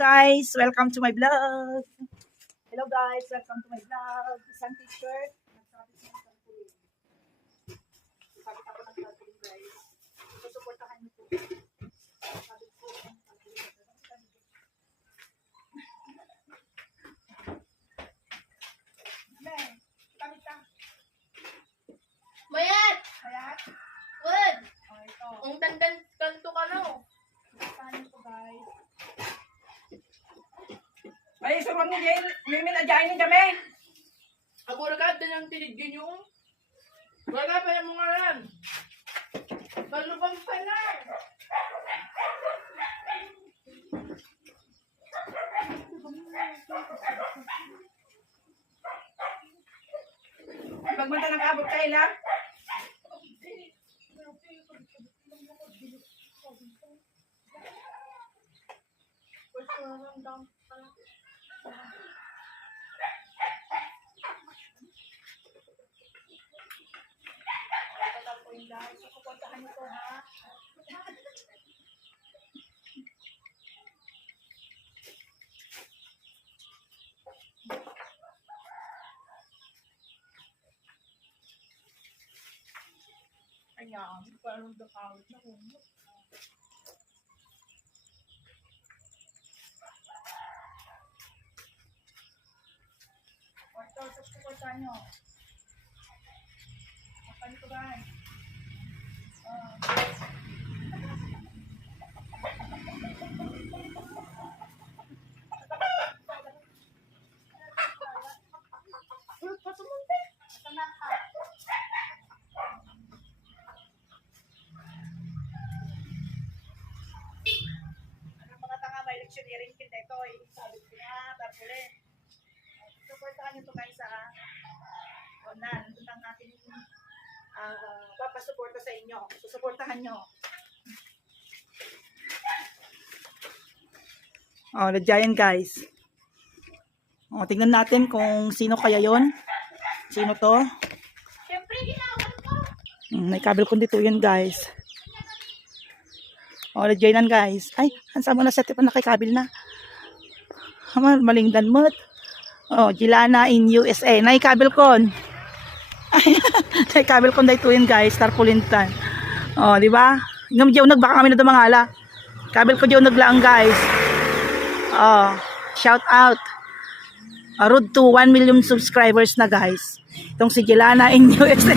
Guys, welcome to my vlog. Hello guys, welcome to my vlog. Isang t-shirt. Nagsabit ng trampoline. Sabit ako ng trampoline guys. Susuportahan niyo po. Sabit po ng trampoline. Amen. Sabit ka. Mayat! Mayat. Wad! Oh, ito. Ang dandan kanto ka no. Suportahan niyo po guys. Ay, suruan ni Jane. May minadyain ni kami. Agora ka din ang tinigin yung. Wala pa yung mga yan. Malubang pa na. Pagmanta ng kabot kayo lang. Ito po yung guys. Suportahan niyo po ha. Ayan, parang dakawit na kung. Ito, suportahan niyo. Suportahan niyo guys. Mga tanga may lectioneering kita ito eh. Sabi ko nga, tarpulin. Suportahan niyo to guys ha. O na, nandun ang ating papasuporta sa inyo. Susuportahan niyo. Oh, the giant guys. Oh, tingnan natin kung sino kaya yon. Sino to? Siyempre, ginawan ko. May kabel ko dito yun guys. Oh, the giant guys. Ay, hansa mo na set pa nakikabel na. Malingdan mo. Oh, Gilana in USA. Naikabel kon. Ay, naikabel kon dito yun guys. Tarpulintan. Oh, di ba? Ngam diyo nagbaka kami na dumangala. Kabel ko diyo naglaang guys. Oh, shout out. Road to 1 million subscribers na guys. Itong si Gilana in USA.